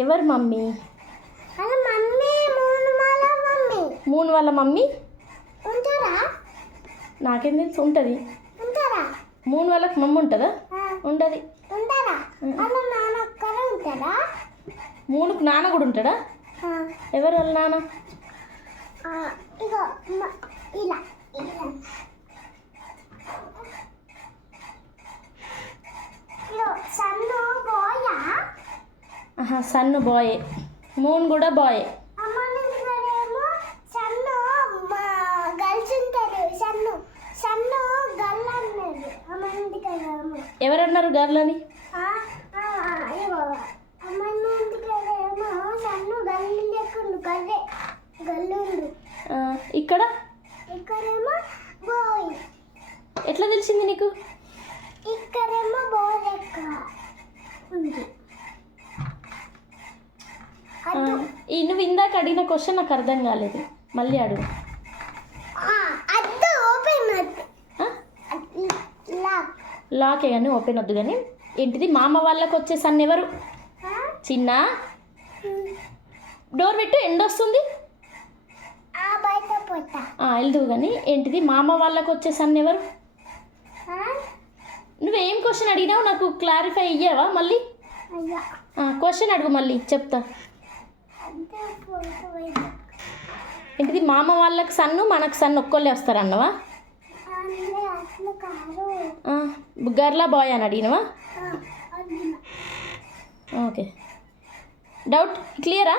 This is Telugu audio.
ఎవరు మమ్మీ? అలా మమ్మీ మూన్ వాళ్ళ మమ్మీ ఉంటారా? నాకేం తెలుసు. ఉంటుంది. ఉంటారా? మూన్ వాళ్ళకి మమ్మీ ఉంటుందా? ఉండదు. ఉంటారా? అలా నాన్న ఒక్కరే ఉంటారా? మూనుకు నాన్న కూడా ఉంటాడా? ఎవరు వాళ్ళ నాన్న? ఇగో ఇలా ఇలా సన్ను బాయా? సన్ను బాయే. మూన్ కూడా బాయే. అమ్మేమో సన్ను గర్ల్స్ ఉంటారు. సన్ను సన్ను గర్ల్ అన్నారు. అమ్మ ఎవరన్నారు గర్ల్ అని? అమ్మ సన్ను గల్లు లేకుండా గల్లే గల్లుండు. ఇక్కడేమో బాయ్. ఎట్లా తెలిసింది నీకు? ఇక్కడేమో బాయ్ లెక్క ఉంది. నువ్వు ఇందాక అడిగిన క్వశ్చన్ నాకు అర్థం కాలేదు. మళ్ళీ అడుగు. లాకే కానీ ఓపెన్ వద్దు. కానీ ఏంటిది? మామ వాళ్ళకి వచ్చే సన్ ఎవరు? చిన్న డోర్ పెట్టు, ఎండ వస్తుంది. వెళ్దువు. కానీ ఏంటిది? మామ వాళ్ళకి వచ్చే సన్ ఎవరు? నువ్వేం క్వశ్చన్ అడిగినావు నాకు క్లారిఫై అయ్యావా? మళ్ళీ క్వశ్చన్ అడుగు, మళ్ళీ చెప్తా. ఏంటిది? మామ వాళ్ళకి సన్ను మనకు సన్ను ఒక్కళ్ళే వస్తారన్నవా? గర్లా బాయ్ అని అడిగినవా? ఓకే. డౌట్ క్లియరా?